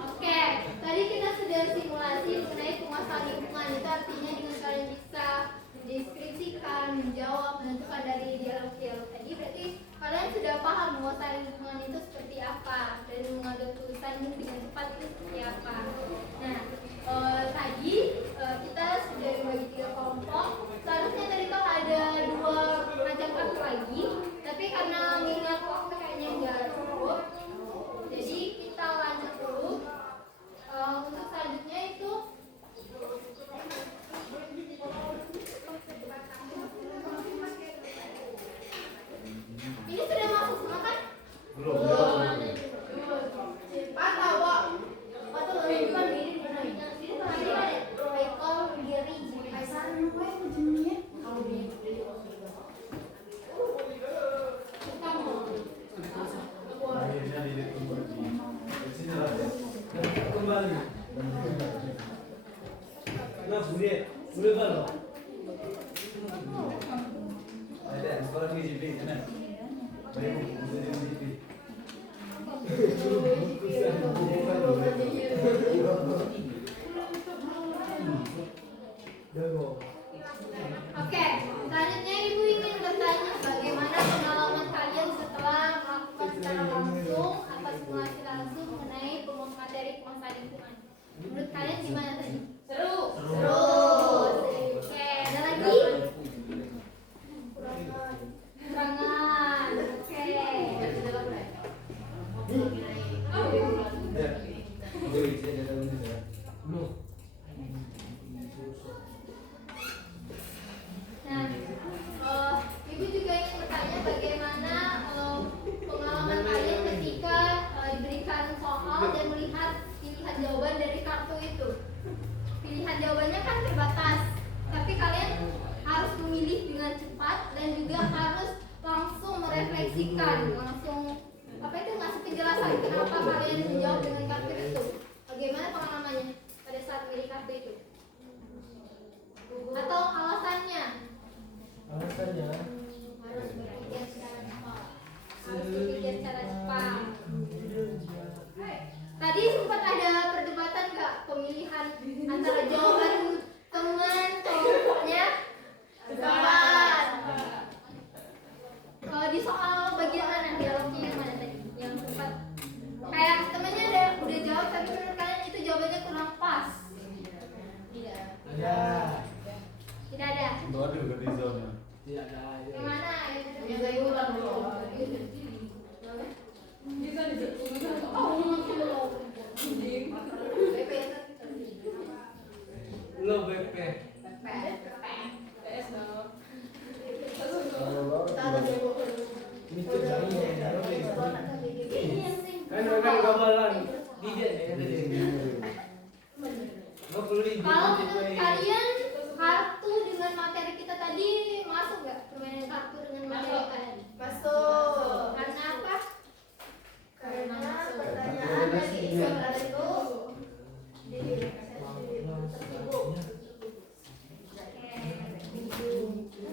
Oke, tadi kita sudah simulasi mengenai penguasaan lingkungan. Itu artinya dengan kalian bisa mendeskripsikan, menjawab, menentukan dari dialog-dialog tadi. Berarti kalian sudah paham menguasai lingkungan itu seperti apa dan mengambil keputusan dengan cepat itu seperti apa. Nah, tadi kita sudah dibagi 3 kelompok. Seharusnya tadi tuh ada 2 macam kartu lagi, tapi karena mengingat waktu kayaknya nggak cukup, jadi kita lanjut dulu. Untuk selanjutnya itu ini sudah masuk semua kan? Patah, Wak. Atau lebih bukan diri benar. Diri terakhir ada Michael Gary. Aisyah, apa yang ujungnya? Kembali. Nah, boleh kalau. Ada sekolah di GP, kan? Baik, di GP. Oke, selanjutnya Ibu ingin bertanya bagaimana pengalaman kalian setelah melakukan secara langsung atau simulasi langsung mengenai materi penguasaan lingkungan. Menurut kalian gimana tadi? Seru. Seru. Oke, ada lagi? Kurangan. Oke. Nah, Ibu juga ingin bertanya bagaimana pengalaman kalian ketika diberikan soal dan melihat pilihan jawaban dari kartu itu. Pilihan jawabannya kan terbatas, tapi kalian harus memilih dengan cepat dan juga harus langsung merefleksikan, langsung ngasih penjelasan kenapa kalian menjawab dengan kartu itu. Bagaimana pengalamannya pada saat memilih kartu itu? Atau alasannya? Alasannya Harus berpikir secara cepat. harus berpikir secara cepat. Tadi sempat ada perdebatan nggak pemilihan antara jawaban teman kelompoknya teman. Di soal bagian mana dialognya yang mana tadi? Yang sempat kayak temennya udah jawab tapi menurut kalian itu jawabannya kurang pas. Tidak. Ada. Tidak ada. Waduh, ganti zona. Tidak ada. Yang mana? Yang Bisa ikutan dulu. Lo BP. PS dong. Ini tuh jadinya taruh di kan gambaran dia tadi. Nggak perlu di. Kalau menurut kalian kartu dengan materi kita tadi masuk nggak? Permainan kartu dengan materi tadi? Masuk. Karena apa? Karena pertanyaan dari Isra itu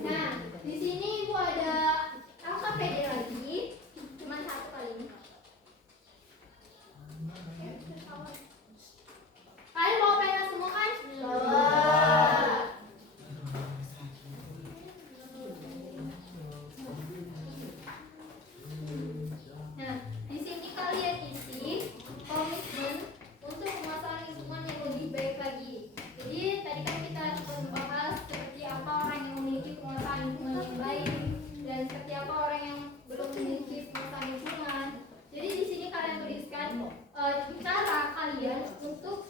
Nah, di sini ibu ada LKPD lagi, cuma satu kali ini. Kalian bawa pena semua kan? bawa. Nah, di sini kalian isi komitmen untuk pemasaran lingkungan yang lebih baik lagi. Jadi tadi kan kita membahas seperti apa orang yang memiliki penguasaan lingkungan yang baik dan seperti apa orang yang belum memiliki penguasaan lingkungan. Jadi di sini kalian tuliskan cara kalian untuk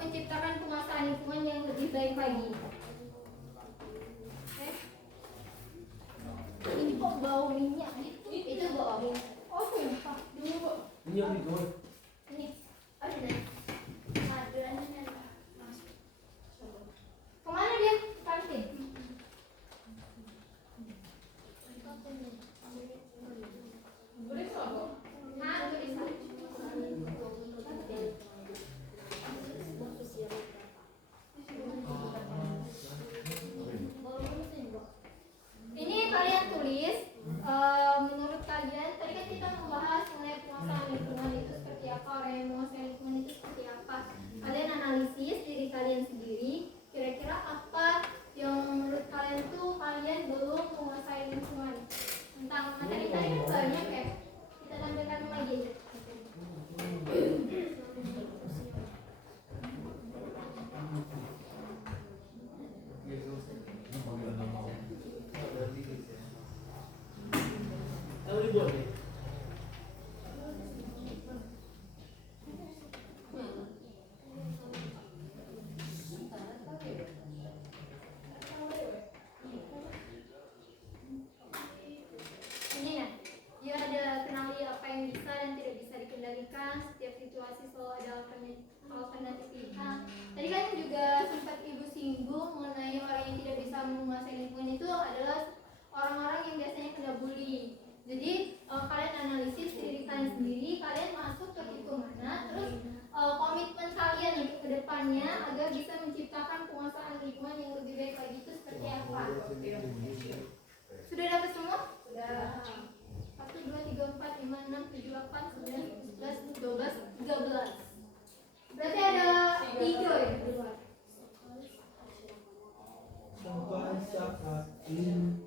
menciptakan penguasaan lingkungan yang lebih baik lagi. Oke? Ini kok bau minyak gitu? Itu bau minyak. Oh, sumpah. Dulu, Bu. Ini yang itu. Ini. Ada. Ada. Kemana dia? Kantin. Boleh sobo. Nah, tulisan. Ini kalian tulis menurut kalian tadi kan kita membahas mengenai penguasaan lingkungan itu seperti apa, orang yang menguasai lingkungan itu seperti apa. Kalian analisis diri kalian sendiri, kira-kira apa yang menurut kalian tuh kalian belum menguasai lingkungan. Tentang materi tadi kan banyak ya, kita tampilkan lagi aja. Tahu dibuat nih. Ini ya, dia ada kenali apa yang bisa dan tidak bisa dikendalikan. Setiap situasi selalu ada alternatif pilihan. Tadi kan juga sempat ibu singgung mengenai orang yang tidak bisa menguasai lingkungan itu adalah orang-orang yang biasanya kena bully. Jadi kalian analisis diri kalian sendiri, kalian masuk ke tipe mana, terus komitmen kalian untuk kedepannya agar bisa menciptakan penguasaan lingkungan yang lebih baik lagi itu seperti apa? Sudah dapat semua? Sudah. 1, 2, 3, 4, 5, 6, 7, 8, 9, 11, 12, 13. Berarti ada 3 ya di luar. Sampai saat ini.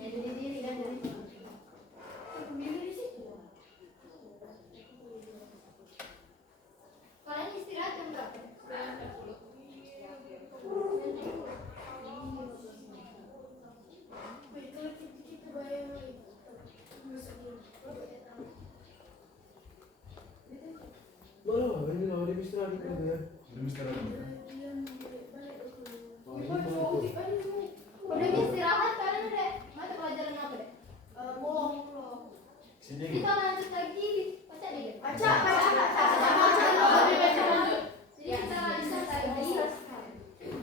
Ya jadi diri kan dari pemilu di situ. Kalian istirahat jam berapa? Mana? Ini lah dia bisa lagi kan ya. Belum istirahat. Udah istirahat kalian udah mata pelajaran apa deh? Mulung. Sini. Kita lanjut lagi baca deh. Baca. Jadi kita lanjut lagi.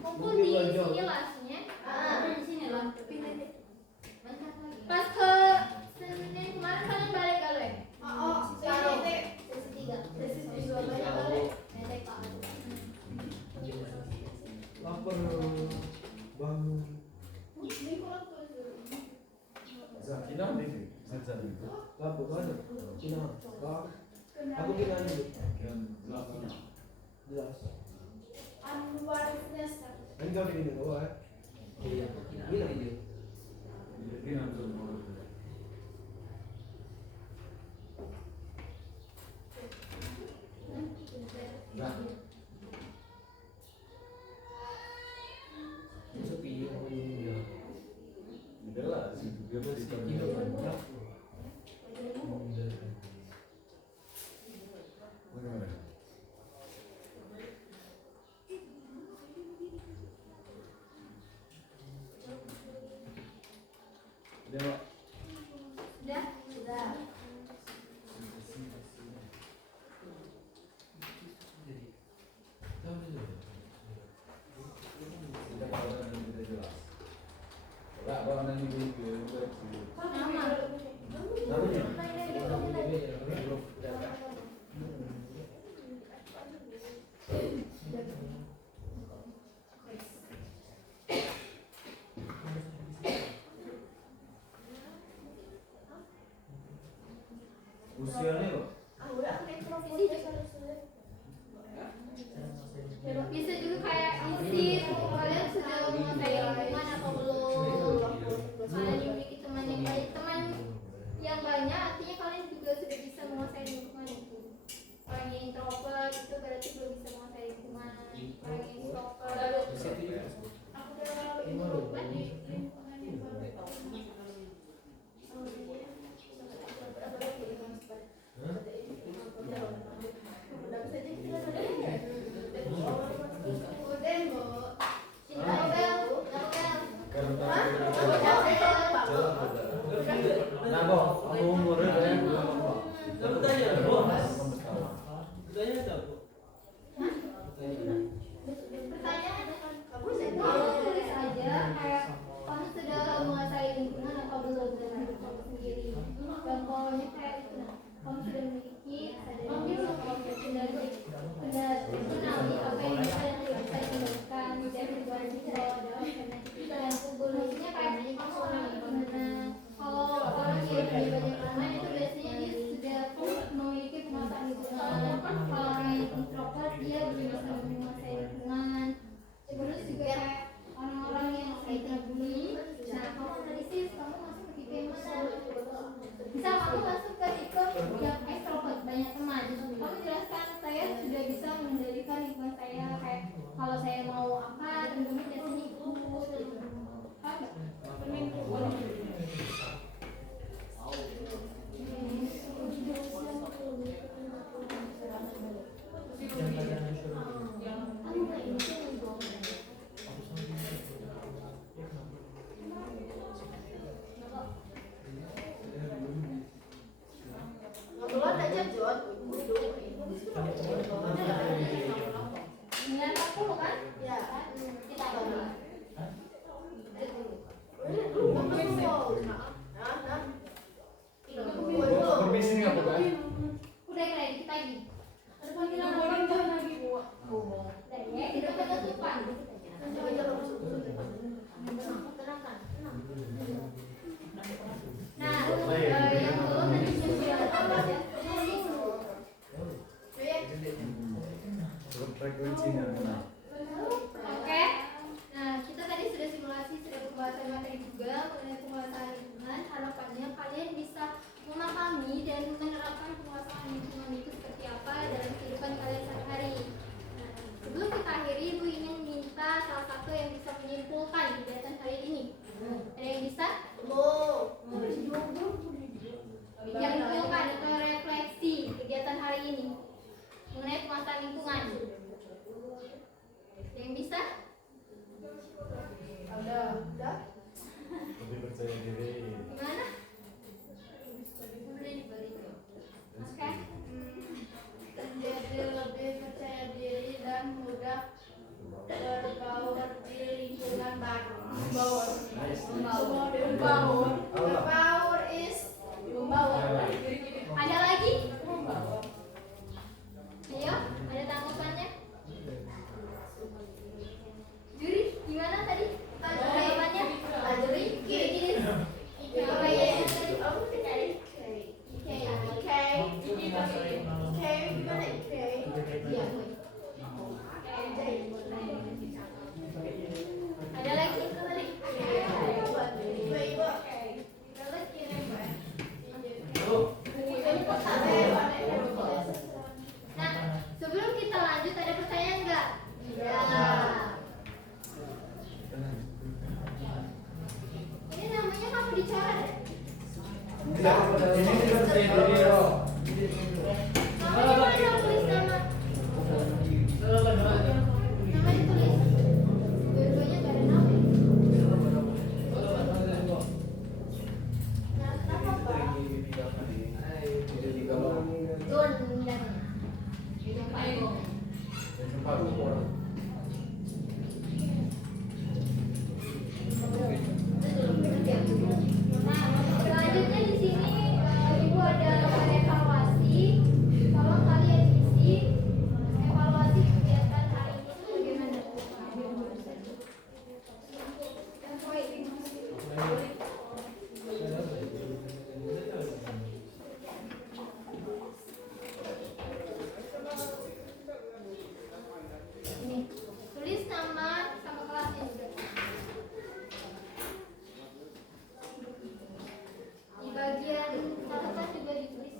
Kumpul di sini lasnya. Di sini lah. Pas ke Senin kemarin kalian balik galau ya? Sesi 3. Sesi 2 banyak galau. Nenek Pak. Lapar bangun. Ini kurang tuh. Cina TV. Sensor itu. Lapo kan? Cina. Aku bilang dulu. Yang belakangnya. Jelas. Anwar Nesta. Enggak begini doa. Iya. Bilang dia. Jadi langsung mau. Nah, Sepi orang ini. itulah sih dia tuh Iya. Bagaimana? Udah, Pak. Sudah? Sudah. Kita kalau nanti kita jelas. Enggak, kalau nanti video koreksi. Nama. Namanya? Usianya kok? Bisa juga kayak isi kalian sudah menguasai lingkungan atau belum. Kalian memiliki teman yang baik, teman yang banyak artinya kalian juga sudah bisa menguasai lingkungan itu. Orang yang introvert itu berarti belum bisa menguasai lingkungan. Orang yang extrovert Aku udah introvert di lingkungan yang baru. Udah, Bu. Cinta Bel. Karena Bel. nah kok aku umurnya kayak belum apa. Kamu tanya, Bu. Tanya tak, Bu? Pertanyaan kamu tulis aja kayak kamu sudah menguasai lingkungan atau belum dengan hidup kamu sendiri. Dan pokoknya kayak itu, kamu sudah memiliki kesadaran diri, kamu sudah mengenali apa yang bisa dan tidak bisa dilakukan dan situasi dalam dan evolusinya kayak kamu orang gimana. Kalau orang yang dari banyak teman itu biasanya dia sudah memiliki penguasaan lingkungan. Kalau orang yang introvert dia belum bisa menguasai lingkungan. Terus juga kayak orang-orang yang sering bully. Nah, kamu analisis kamu masuk ke tipe yang mana? Misal kamu masuk ke tipe yang extrovert, banyak teman. Kamu jelaskan saya sudah bisa mengendalikan lingkungan saya, kayak kalau saya mau apa teman-teman biasanya ikut. Kebetulan aja John. Dengan aku kan? Ya. Kita coba. Permisi nggak apa kan? Udah keren, kita lagi. Ada panggilan Boleh orang jangan lagi, Bu. Udah ya, tidak penutupan. Nah, yang belum tadi sudah ya. Frekuensinya mana? Oke. Nah, kita tadi sudah simulasi, sudah pembahasan materi juga mengenai penguasaan lingkungan. Harapannya kalian bisa memahami dan menerapkan penguasaan lingkungan itu seperti apa dalam kehidupan kalian sehari-hari. Nah, sebelum kita akhiri, Ibu ingin minta salah satu yang bisa menyimpulkan kegiatan kali ini. Ada yang bisa? Yang menyimpulkan atau refleksi kegiatan hari ini mengenai penguasaan lingkungan. Ada yang bisa? Udah. Lebih percaya diri. Gimana? Udah dibalik. Oke. Menjadi lebih percaya diri dan mudah berbaur di lingkungan baru. Berbaur is Ada lagi? Ayo, ada tanggapannya? Juri, gimana tadi? Tanggapannya? Juri, gini. Namanya mana tulis nama? Nama ditulis. Dua-duanya gak ada nama. Nah, kenapa Pak? Don dan Nah, selanjutnya di sini Ibu ada evaluasi. Tolong kalian isi evaluasi kegiatan hari ini itu bagaimana? Ini tulis nama sama kelasnya juga. Di bagian catatan juga ditulis.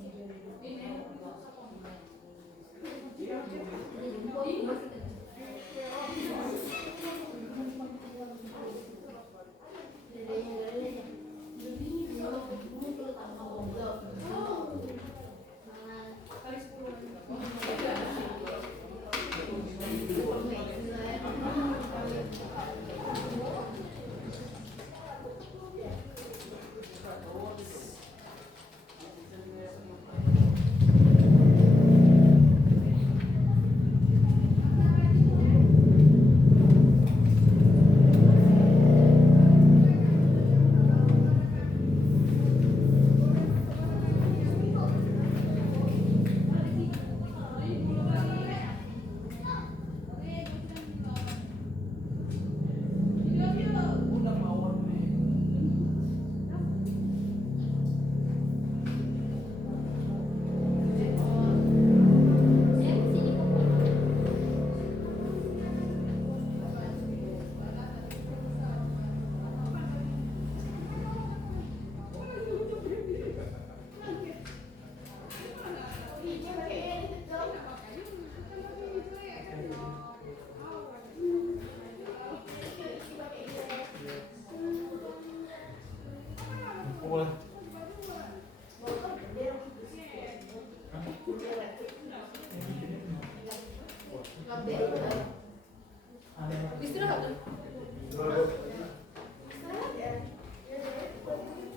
Istirahat tuh.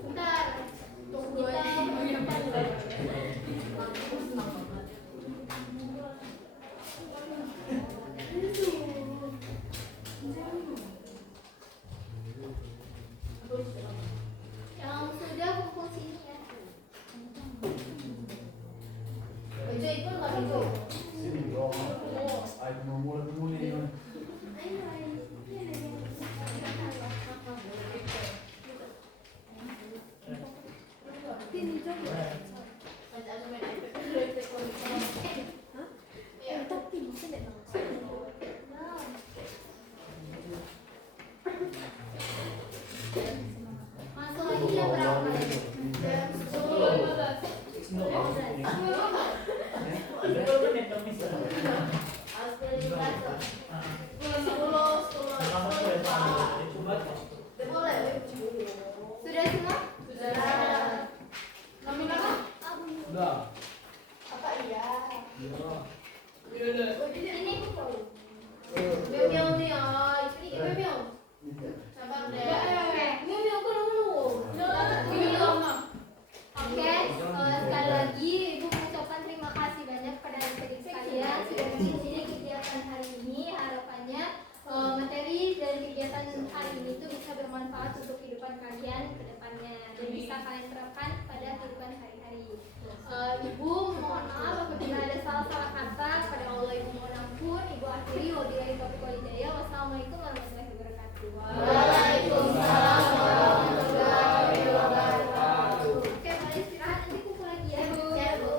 Bentar. Tunggu aja. Yang sudah kumpul sini ya. Bejo ikut nggak Bejo? Masuk lagi jam berapa? Jam 10. Sudah semua? Sudah. Nominal Udah. Apa iya? Ini Meow nih ya, ini Meow. Sabar deh. Meow aku dulu. Oke, sekali lagi Ibu mengucapkan terima kasih banyak kepada adik-adik sekalian sudah di sini kegiatan hari ini. Harapannya materi dan kegiatan hari ini itu bisa bermanfaat untuk kehidupan kalian ke depannya dan bisa kalian terapkan pada kehidupan hari-hari. Ibu mohon maaf apabila ada salah-salah kata, pada Allah Ibu mohon ampun. Ibu akhiri wabillahi taufiq wal hidayah. Wassalamualaikum warahmatullahi wabarakatuh. Waalaikumsalam warahmatullahi wabarakatuh. Oke, boleh istirahat, nanti kumpul lagi ya Bu. Ya, Bu.